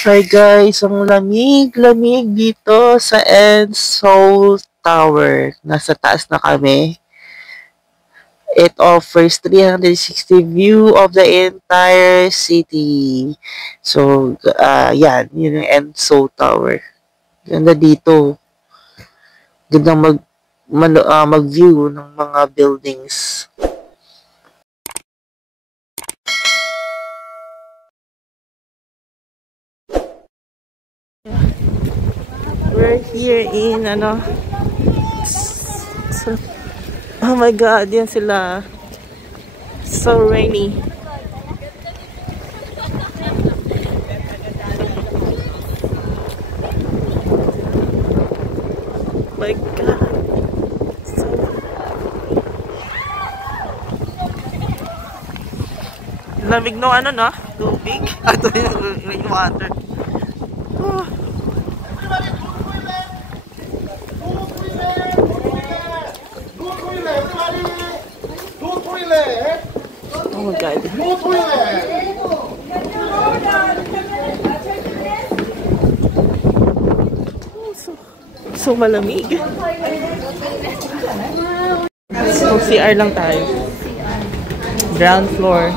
Hi guys, ang lamig dito sa Seoul Tower. Nasa taas na kami. It offers 360 view of the entire city. So, yan. Yun yung Seoul Tower. Ganda dito. Ganda mag-view ng mga buildings. We're here in oh my god, yan sila. So rainy. My god. So lamig no tubig. Ito yung rainwater. Oh. Oh my god. So malamig. So CR lang tayo. Ground floor.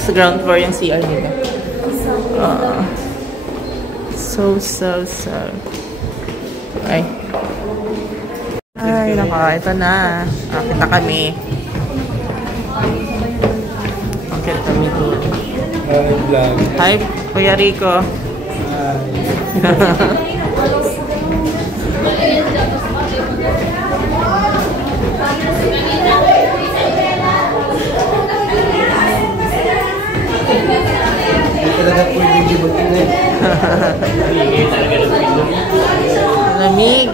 Sa ground floor yung CR nila. So. Ay, naka, ito na. Kita kami. Okay, kami doon. Hi, Kuya Rico. Lamig.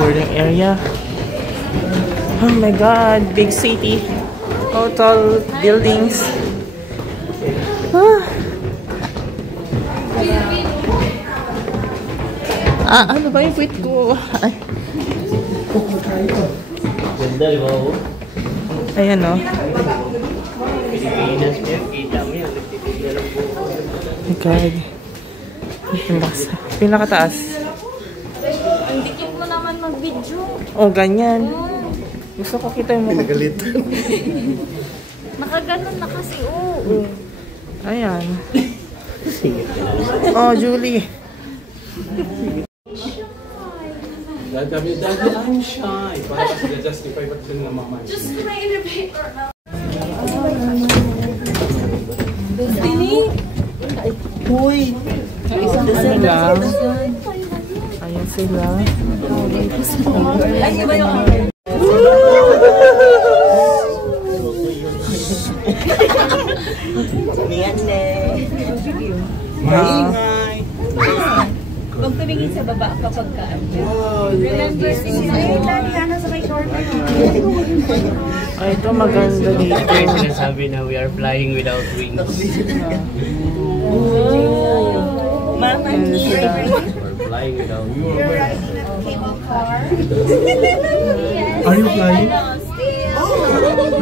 Boarding area. Oh my god, big city. Oh, tall buildings. Ano ba yung puwit ko? Ay. Ganda, di ba? Ayan o. Pilipinas, kita mo yan. Oh god. Pinakataas. Ang dikit mo naman mag-video. Oh, ganyan. Gusto ko kita yung mga... Pinagalit. Nakaganon na kasi, oo. Ayan. Oh, Julie. Daddy, I'm shy. Para kasi na-justify ba't sila naman? Just my elevator na. Destiny? Uy! Ano lang? Ayan sila. Ay, iba yung akin. Maingay! Huwag tumingin sa baba kapag kaan. Remember, sa may short na. Ay, ito maganda dito. Sinasabi na we are flying without wings. Ma'am, I'm here. We're flying without wings. You're riding a cable car. Are you flying?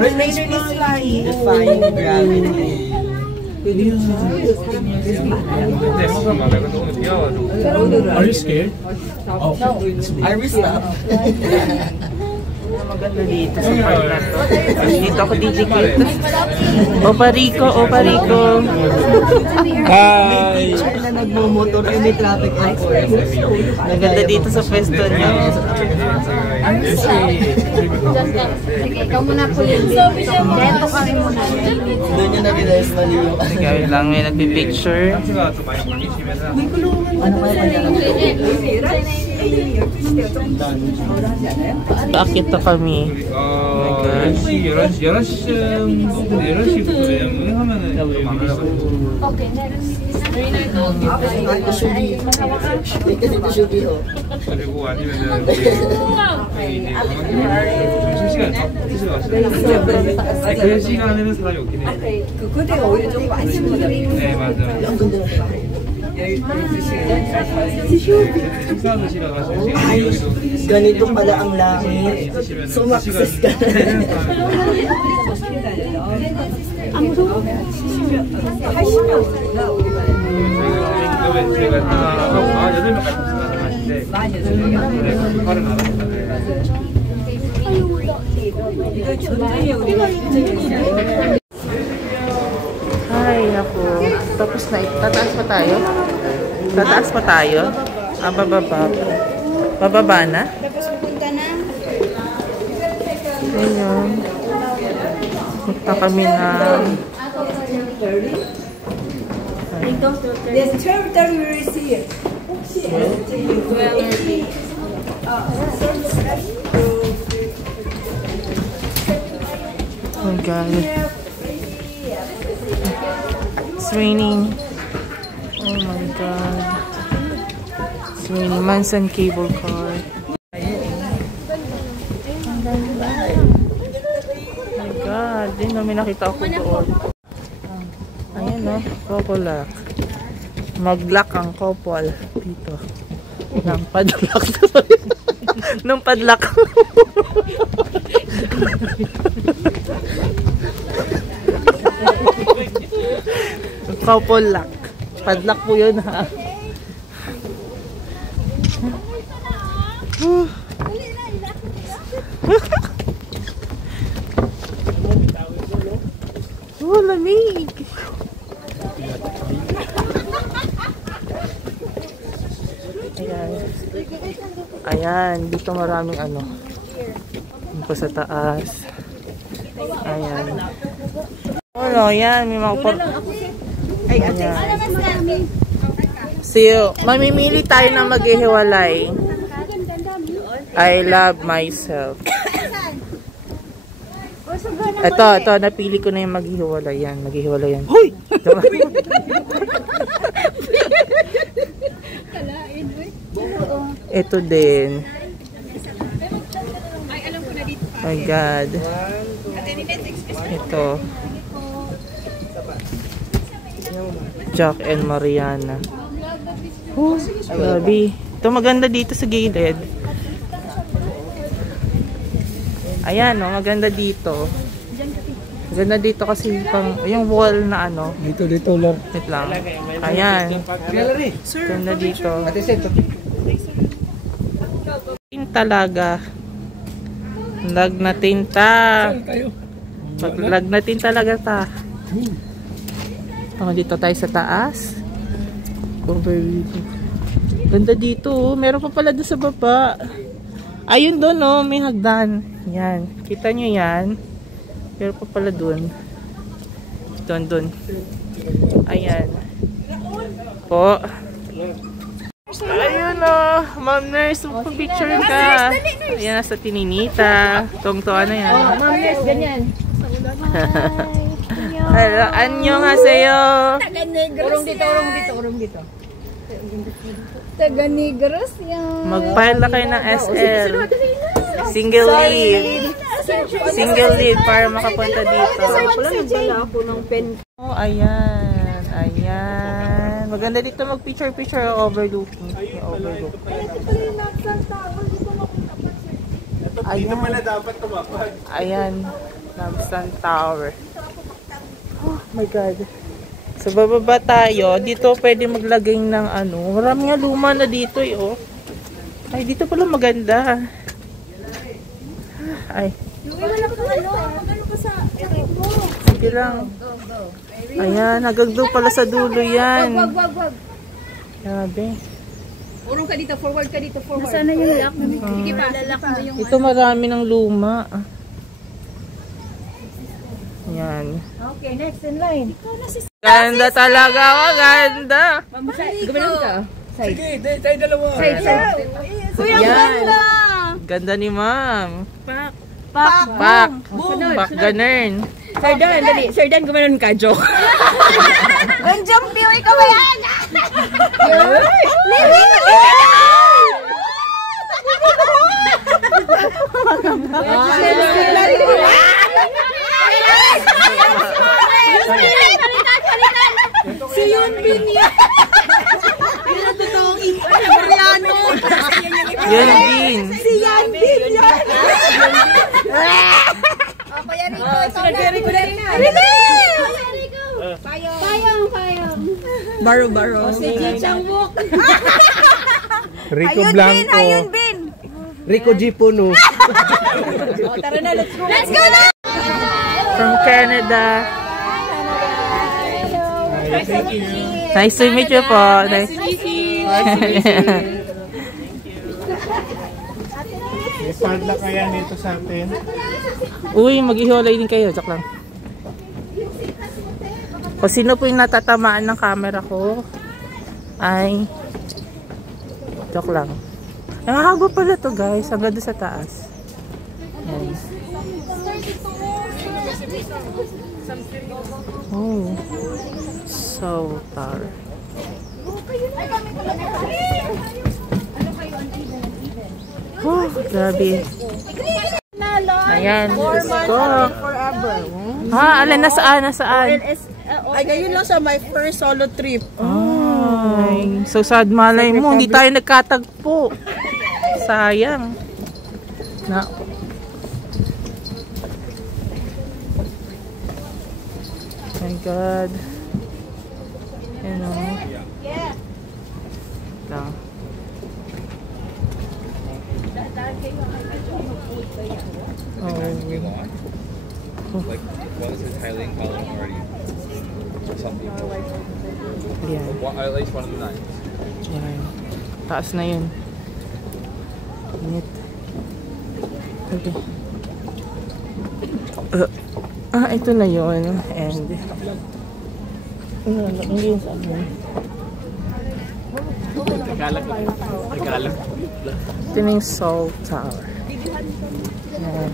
Right next is flying. Defying gravity. Are you scared? Oh. Are we stopped? Maganda dito sa park na to. Dito ako didikit. Opa Rico. Hi! Na nagmumotor yung may traffic lights. Maganda dito sa pwesto niya. Sige, ikaw muna po yun. Dito kami muna. Doon yung nag-realize mali yung... Sige, lang may nagpipicture. Ano pa yung Akit na kami. 11시부터 운행하면은 좀 많아가지고. 그리고 아니면은 점심시간에 드시러 가시는 그 시간에는 사람이 없긴 해요. 그때가 오히려 좀 아쉬운 거잖아요. 네, 맞아요. 식사 드시러 가시는 시간에 여기도 Ganito pala ang langit. Sumakses ka 제가 하고 48명까지 나가시는데 그거를 안 합니다. Ay, ako. Tapos na. Tataas pa tayo? Tataas pa tayo? Ah, bababa. Bababa na? Tapos pupunta na. Ayun. Punta kami ng... This territory we receive. Oh God. It's raining. Oh my God. It's raining. Manson cable car. Oh my God. Din namin nakita ako doon. Ayan o. Couple lock. Mag-lock ang couple dito. Nang padlock. Nung padlock. Couple lock. Padlock po yun ha. Oh, lamig. Ayan. Ayan, dito maraming ano. Dito sa taas. Ayan. Oh, yan, may mga Ay, ate. So, mamimili tayo na maghihiwalay. I love myself. Ito, napili ko na yung maghihiwalay. Yan, maghihiwalay yan. Hoy! Ito din. Oh my God. Ito. Jack and Mariana. Oh, grabe. Ito maganda dito sa gilid. Ayan, oh, maganda dito. Maganda dito kasi pang yung wall na ano. Dito lang. Wait lang. Ayan. Maganda dito. Talaga. Lag natin ta. Paglag natin talaga ta. Dito tayo sa taas. Over dito. Ganda dito. Meron pa pala doon sa baba. Ayun doon, oh, may hagdan. Yan. Kita nyo yan. Meron pa pala doon. Doon. Ayan. Po. Ayun, oh. Ma'am Nurse, picture ka. Ayan, nasa tininita. Tong-toa na yan. Ma'am Nurse, ganyan. Hello, annyeonghaseyo. Urong dito. Taga-Negros yan. Mag-file na kayo ng SL. Single leave. Single leave para makapunta dito. Oh, ayan. Ayan. Maganda dito mag-picture-picture overlooking. Yung overlook. Ayan. Ayan. Lamsan Tower. Oh my God. So, bababa tayo. Dito pwede maglagay ng ano. Marami nga luma na dito eh, oh. Ay, dito pala maganda. Ay. Sige lang. Ayan, hanggang doon pala sa dulo yan. Wag. Grabe. Urong ka dito, forward ka dito, forward. Nasaan na yung lock? Sige pa, lalak mo yung... Ito marami ng luma. Yan. Okay, next in line. Ganda talaga, ganda. Gumanon ka. Sige, tayo dalawa. Kuya, Yan. ganda! Ganda ni ma'am. Pak! Pak. Pak ganern. Sir Dan, dali. Sir Dan, gumanon ka, joke. Ganjang Pio, ikaw ba yan? Si Yunbin yan. Yun ang totoong Koreano. Yun din. Si Yunbin yan. Sinagari ko na rin na. Payong. Baro. Si Ji Changwook. Rico Blanco. Bin. Rico G. Puno. Tara na, let's go. Let's go na! From Canada. Thank you. Nice to meet you po. Nice. May padla kaya nito sa atin? Uy, mag-ihiwalay din kayo. Joke lang. O sino po yung natatamaan ng camera ko? Ay, joke lang. Ang haba pala to guys. Hanggang doon sa taas. Ayan. Oh. So tar. Oh, grabe. Ayan, let's go. Ha, alin, nasaan? Ay, ngayon lang sa my first solo trip. Ay, so sad malay mo, hindi tayo nagkatagpo. Sayang. Na. My God. Ano? Ito. Like, what is the Thailand calling party? Some people. Yan. At least one of the nights. Yan. Taas na yun. Init. Okay. Ito na yun. And hindi yun sa amin. Tagalog. Ito na yung Seoul Tower. Yan.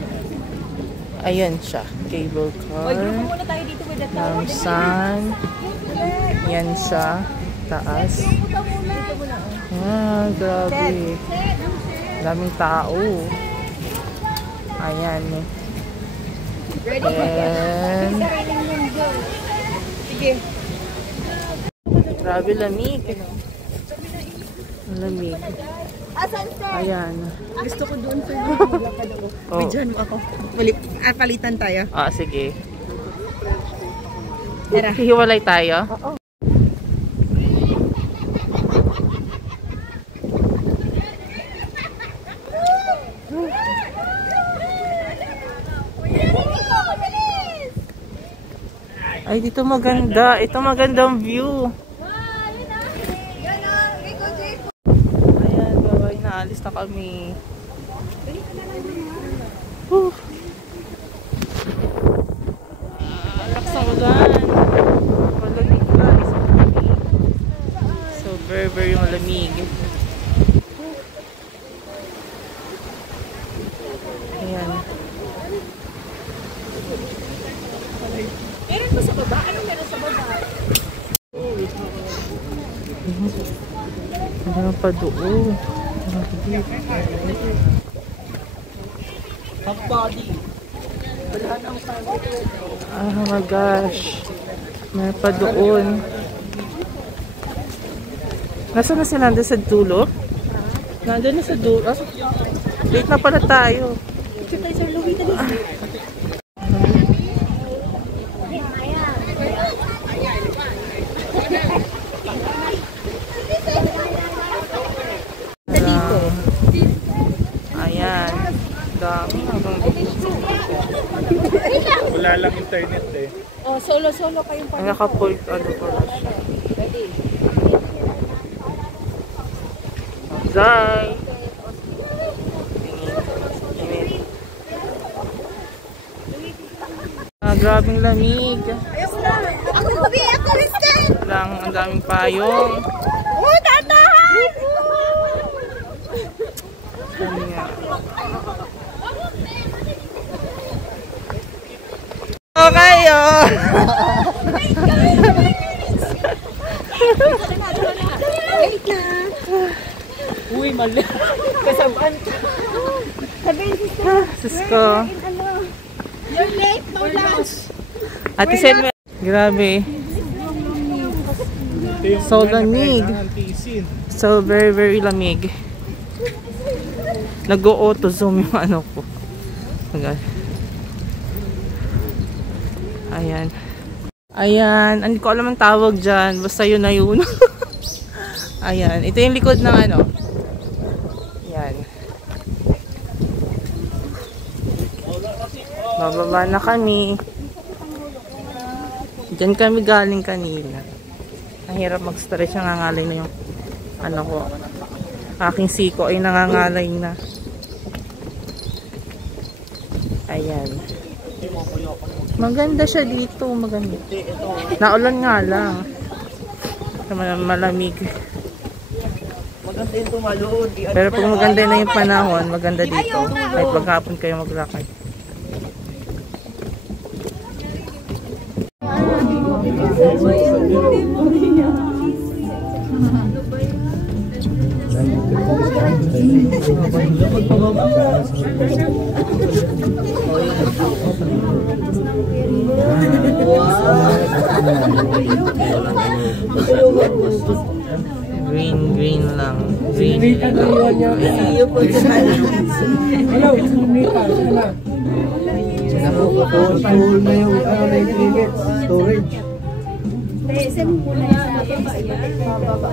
Ayan siya. Cable car. Muna tayo dito with the tower. Sun. Yan siya. Taas. Ah, grabe. Daming tao. Ayan. And Sige. grabe lamig. Lamig. Ayan. Gusto ko doon sa maglakad ako. Oh. Bidyan mo ako. Palitan tayo. Ah, sige. Tara. Hihiwalay tayo? Oo. Ay, dito maganda. Ito magandang view. Ayan, bye-bye. Naalis na kami. Lakas ng ulan. Malamig guys. So, very malamig. Ayan. Meron pa sa baba? Anong meron sa baba? Meron pa doon. Oh my gosh. Meron pa doon. Nasaan na sila? Nandun sa dulo? Nandun na sa dulo. Late na pala tayo. Ayan. Dami. Wala lang internet eh. Oh, solo kayong pa. Naka-point ano pala siya. Zay! Grabing lamig. Ako gabi, ako rin. Lang, ang daming payong. Oh, tatahan! kayo! Uy, mali. Kasabaan ka. Sabihin, sister. Sus ko. You're late, no lunch. Ate Selma. Grabe. So lamig. So very very lamig. Nag-auto zoom yung ano ko. Ayan. Ayan. Hindi ko alam ang tawag dyan. Basta yun na yun. Ayan. Ito yung likod ng ano. Ayan. Bababa na kami. Diyan kami galing kanina. Ang hirap mag-stretch. Nangangalay na yung ano ko. Aking siko ay nangangalay na. Ayan. Maganda siya dito. Maganda. Naulan nga lang. Malamig. Maganda yung tumalood. Pero pag maganda na yung panahon, maganda dito. Kahit maghapon kayo maglakad. Green lang. Green lang. Full na yung storage.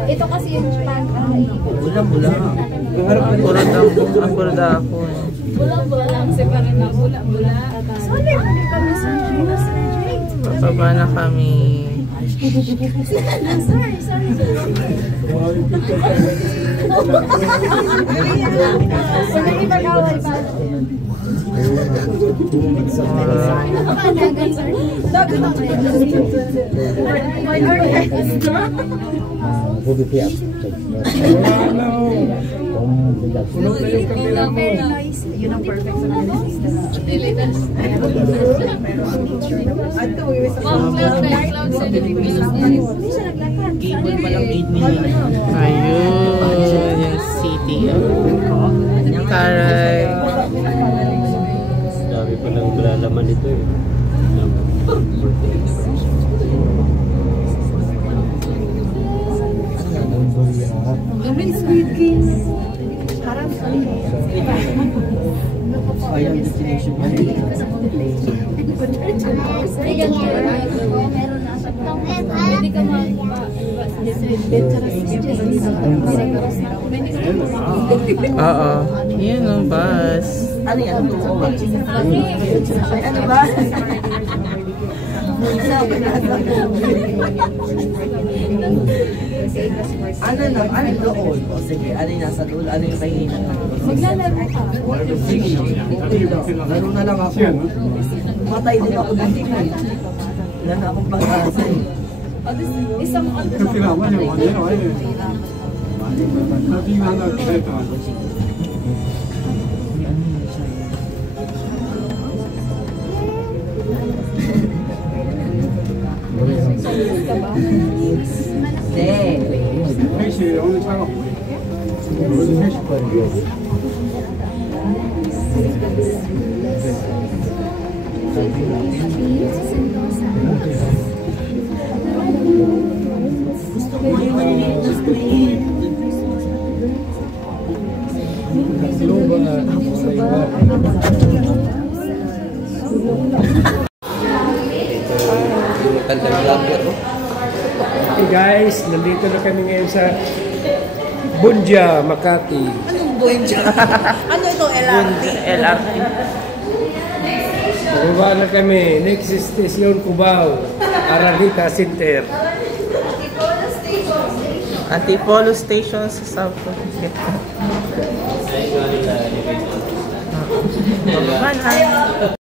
Ito kasi yung Bula-bula. Ang kurda ako. bula-bula lang. Separate na bula-bula. Sorry, kami sa Bababa na kami. Sorry. Ipag-away pa. Yun ang perfect sa mga Ayun, yung city. Taray. Dami pa lang lalaman ito eh. Ayun, destination. Hindi ka Oo. Yan ang bus. Ano yan? Ano ba? Ano yung doon? O sige, ano yung nasa doon? Ano yung kahinan? maglalaro ka. Sige, okay lang. Laro na lang ako. Matay din ako dito. Wala na akong pag-asa eh. Isang ano Hey guys, nandito na kami ngayon sa Bunja, Makati. Anong Bunja? Ano ito, LRT? LRT. Bumaba na kami. Next station, Cubao, Aralita Center. Antipolo Station sa South Korea. Bababa na.